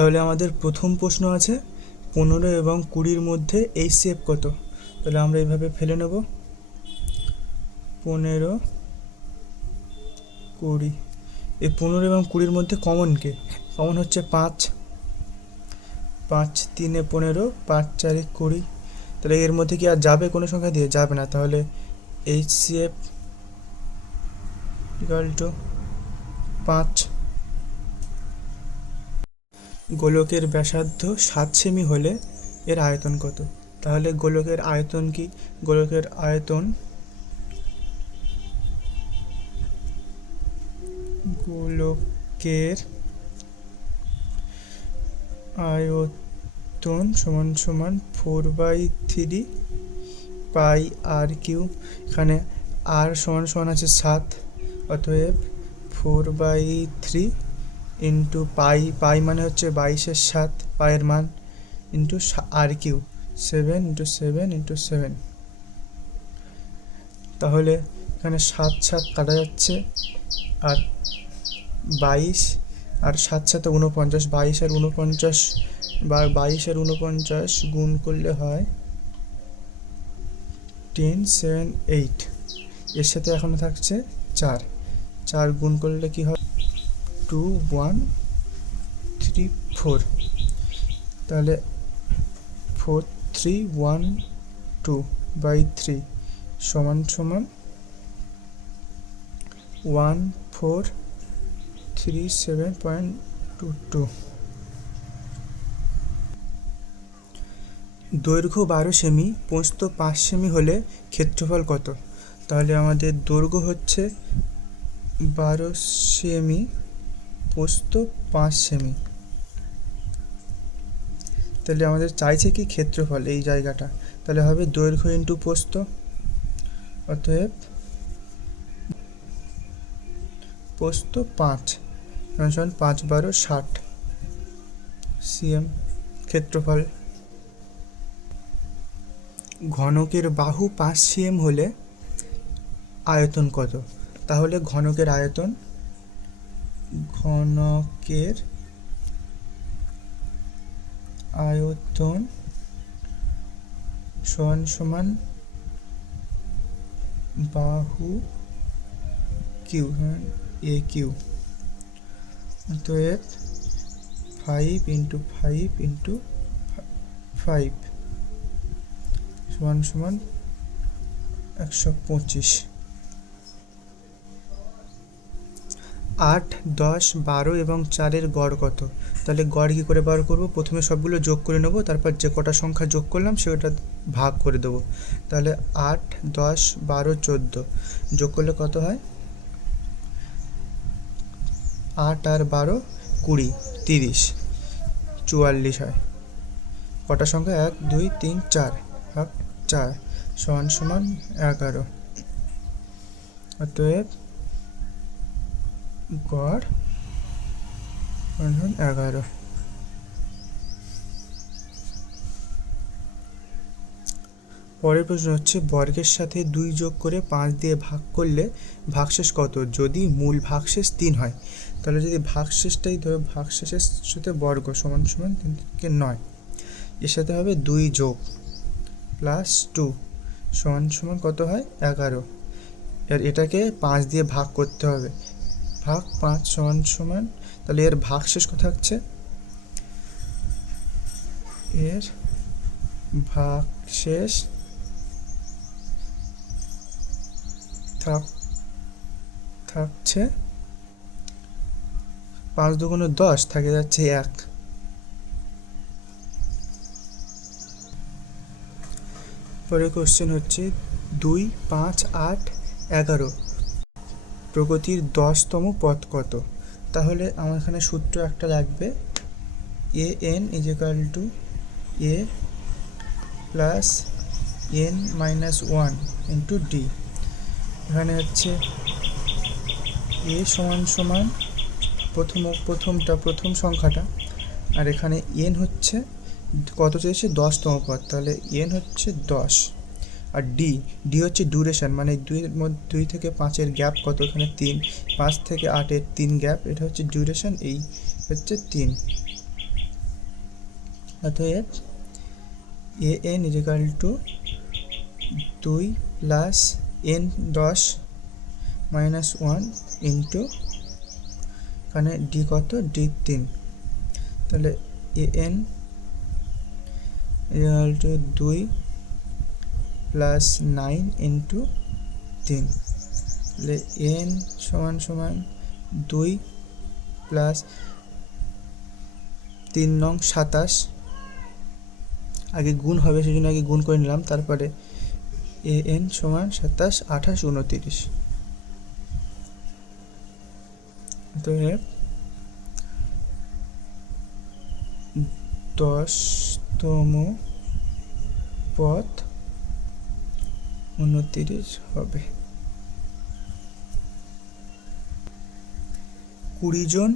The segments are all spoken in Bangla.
তাহলে আমাদের প্রথম প্রশ্ন আছে 15 এবং 20-র মধ্যে HCF কত। তাহলে আমরা এইভাবে ফেলে নেব 15 20। এই 15 এবং 20-র মধ্যে কমন কে? কমন হচ্ছে 5। 5 3 15, 5 4 20। তাহলে এর মধ্যে কি আর যাবে কোনো সংখ্যা দিয়ে? যাবে না। তাহলে HCF ইকুয়াল টু 5। গোলকের ব্যাসার্ধ 7 সেমি হলে এর আয়তন কত? তাহলে গোলকের আয়তন কি? গোলকের আয়তন সমান সমান 4/3 পাই আর কিউ। এখানে আর সমান সমান আছে 7, অতএব 4/3 ইন্টু পাই মানে হচ্ছে 22-এর 7, পায়ের মান, ইন্টু আর কিউ 7 ইন্টু 7 ইন্টু 7। তাহলে এখানে 7 7 কাটা যাচ্ছে, আর 22 আর 7 7 49, 22 আর 49 বা 22 আর 49 গুণ করলে হয় 10 7 8। এর সাথে এখনো থাকছে 4, 4 গুণ করলে কি হয় 2 1 3 4। তাহলে 4 3 1 2/3 সমান সমান 1437.22। দৈর্ঘ্য 12 সেমি, প্রস্থ 5 সেমি হলে ক্ষেত্রফল কত? তাহলে আমাদের দৈর্ঘ্য হচ্ছে 12 সেমি, প্রস্থ 5 সেমি। তাহলে আমাদের চাইছে কি ক্ষেত্রফল এই জায়গাটা। তাহলে হবে দৈর্ঘ্য ইন্টু প্রস্থ, অতএব প্রস্থ 5 সমান 5 12 60 সিএম ক্ষেত্রফল। ঘনকের বাহু 5 সিএম হলে আয়তন কত? তাহলে ঘনকের আয়তন সমান সমান বাহু কিউ এ কিউ, অতএব 5 ইন্টু 5 ইন্টু 5 সমান সমান 125। 8 10 12 এবং 4-এর গড় কত? তাহলে গড় কী করে বার করব? প্রথমে সবগুলো যোগ করে নেব, তারপর যে কটা সংখ্যা যোগ করলাম সেটা ভাগ করে দেবো। তাহলে 8 10 12 14 যোগ করলে কত হয়? 8 আর 12 20 30 44 হয়। কটা সংখ্যা? 1 2 3 4 ভাগ 4 সমান সমান 11। অতএব গড় 11। পরের প্রশ্ন হচ্ছে বর্গের সাথে 2 যোগ করে 5 দিয়ে ভাগ করলে ভাগশেষ কত যদি মূল ভাগশেষ 3 হয়? তাহলে যদি ভাগশেষটাই ধরো ভাগশেষের সাথে বর্গ সমান সমান 3 থেকে 9, এর সাথে হবে 2 যোগ প্লাস 2 সমান সমান কত হয় 11। আর এটাকে 5 দিয়ে ভাগ করতে হবে, ভাগ 5 সমান সমান, তাহলে এর ভাগশেষ কত থাকছে? এর ভাগশেষ থাকছে 5 দুগুণ 10, থাকে যাচ্ছে 1। পরের কোশ্চেন হচ্ছে 2 5 8 11 প্রগতির 10তম পদ কত? তাহলে আমার এখানে সূত্র একটা লাগবে, an = a plus n minus 1 into D. এখানে হচ্ছে এ সমান সমান প্রথম সংখ্যাটা, আর এখানে এন হচ্ছে কত চেয়েছে 10তম পদ, তাহলে এন হচ্ছে 10। আর ডি হচ্ছে ডিউরেশন, মানে 2 থেকে 5-এর গ্যাপ কত? এখানে 3, 5 থেকে 8-এর 3 গ্যাপ, এটা হচ্ছে ডিউরেশন, এই হচ্ছে 3। অতএব a n is equal to 2 plus n 10 minus 1 into এখানে ডি কত, ডি 3, তাহলে a n is equal to 2 plus 9 into 3, তাহলে এন সমান সমান 2 প্লাস 3 নং 27, আগে গুণ হবে সেজন্য আগে গুণ করে নিলাম, তারপরে এ এন সমান 27, 28, 29, তো 10তম পদ 29 হবে। 20 জন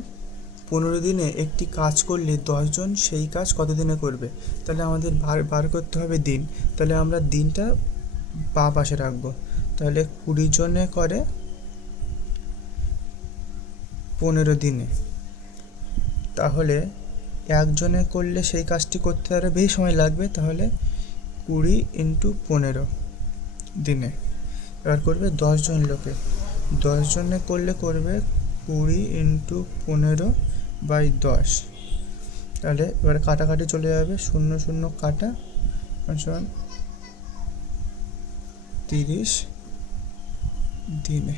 15 দিনে একটি কাজ করলে 10 জন সেই কাজ কত দিনে করবে? তাহলে আমাদের বার করতে হবে দিন, তাহলে আমরা দিনটা বাঁ পাশে রাখবো, তাহলে 20 জনে করে 15 দিনে, তাহলে একজনে করলে সেই কাজটি করতে আরও বেশি সময় লাগবে, তাহলে 20 ইন্টু 15 দিনে, এবার করবে 10 জন লোকে, 10 জনে করলে করবে 20 ইন্টু 15 বাই 10, তাহলে এবার কাটাকাটি চলে যাবে, 0 0 কাটা, সমান 30 দিনে।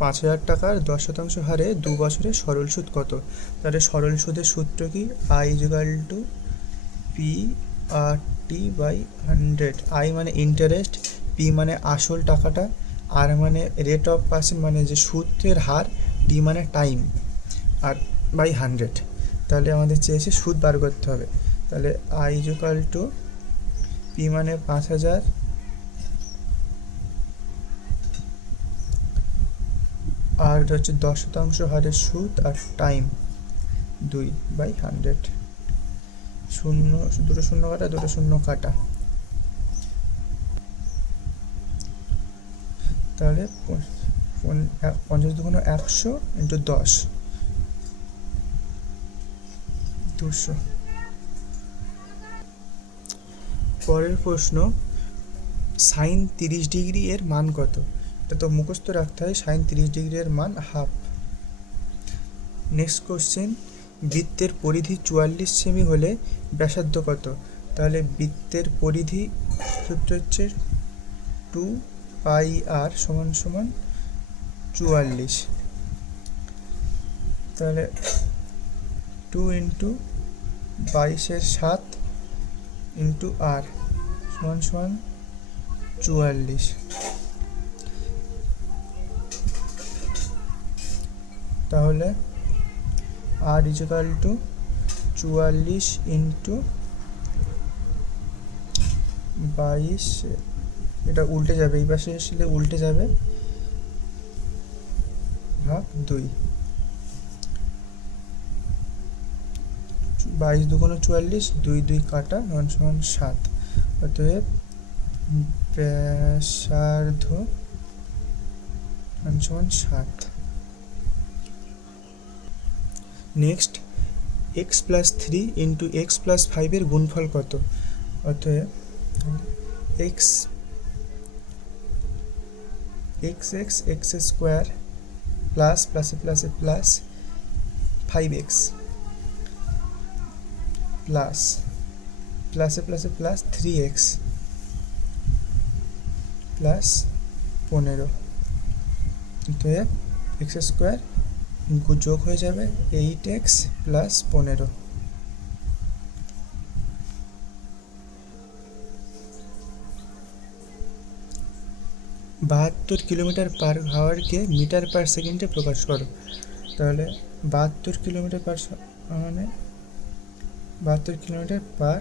5,000 টাকার 10% হারে 2 বছরে সরল সুদ কত? তাহলে সরল সুদের সূত্র কি? I is equal to P R T by 100। I মানে ইন্টারেস্ট, পি মানে আসল টাকাটা, আর মানে রেট অফ পার্সেন্ট মানে যে সুদের হার, টি মানে টাইম, আর বাই 100। তাহলে আমাদের চেয়েছে সুদ বার করতে হবে, তাহলে আই ইজিক্যাল টু পি মানে 5,000 আর হচ্ছে 10% হারে সুদ, আর টাইম 2/100, 0 দুটো শূন্য কাটা, দুটো শূন্য কাটা, তাহলে 50 দুগুণ 100 ইন্টু 10, 200। পরের প্রশ্ন, সাইন 30 ডিগ্রি এর মান কত? এটা তো মুখস্থ রাখতে হয়, সাইন 30 ডিগ্রি এর মান হাফ। নেক্সট কোশ্চেন, বৃত্তের পরিধি 44 সেমি হলে ব্যাসার্ধ কত? তাহলে বৃত্তের পরিধি সূত্র হচ্ছে 2πr সমান সমান 44, তাহলে 2 ইন্টু 22/7 ইন্টু আর সমান সমান 44, তাহলে আর ইজিক্যাল টু 44 ইন্টু 22, এটা উল্টে যাবে, এই পাশে আসলে উল্টে যাবে, ভাগ 2, 22 দুগুণ 44, 2 2 কাটা, সমান 7, অতএব ব্যাসার্ধ সমান 7। Next, x plus 3 into x plus 5 গুণফল কত? অতএব এক্স স্কোয়ার প্লাস প্লাসে প্লাসে প্লাস 5x প্লাস প্লাসে প্লাসে প্লাস 3x প্লাস 15, অতএব এক্স স্কোয়ার যোগ হয়ে যাবে 8x প্লাস 15। 72 কিলোমিটার পার আওয়ারকে মিটার পার সেকেন্ডে প্রকাশ করো। তাহলে 72 কিলোমিটার পার মানে 72 কিলোমিটার পার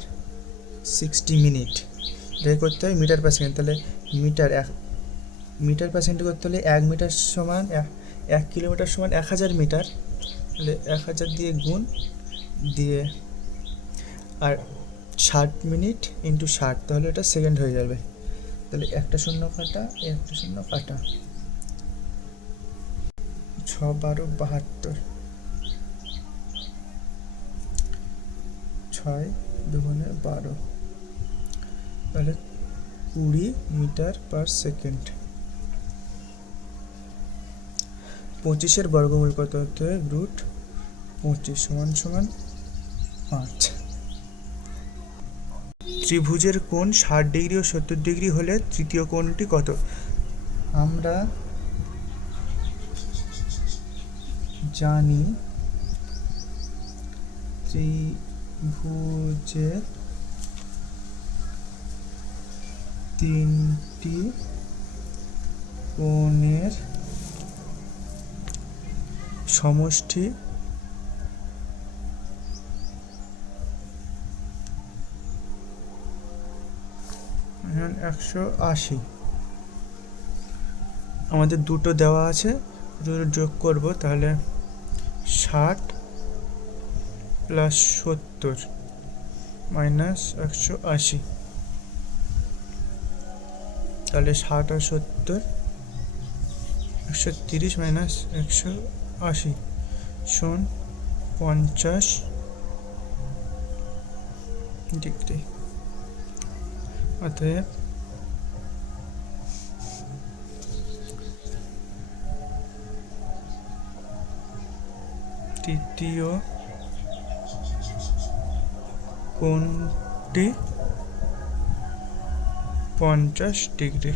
60 মিনিট, এটাই করতে হয় মিটার পার সেকেন্ড। তাহলে মিটার পার সেকেন্ড করতে হলে 1 মিটার সমান 1 কিলোমিটার সমান 1000 মিটার, তাহলে 1000 দিয়ে গুণ দিয়ে আর 60 মিনিট ইন্টু 60, তাহলে এটা সেকেন্ড হয়ে যাবে। তাহলে একটা শূন্য কাটা, একটা শূন্য কাটা, 6 12 72, 6×2=12, তাহলে 20 মিটার/সেকেন্ড। 25-এর বর্গমূল কত হতে হয়? √25 = 5। ত্রিভুজের কোণ 60 ডিগ্রি ও 70 ডিগ্রি হলে তৃতীয় কোণটি কত? আমরা জানি ত্রিভুজের তিনটি কোণের সমষ্টি 180। আমাদের দুটো দেওয়া আছে, দুটো যোগ করব, তাহলে 60 + 70 - 180, তাহলে 60 আর 70 130 - 180 = 50 ডিগ্রি। অতএব তৃতীয় কোণটি 50 ডিগ্রি।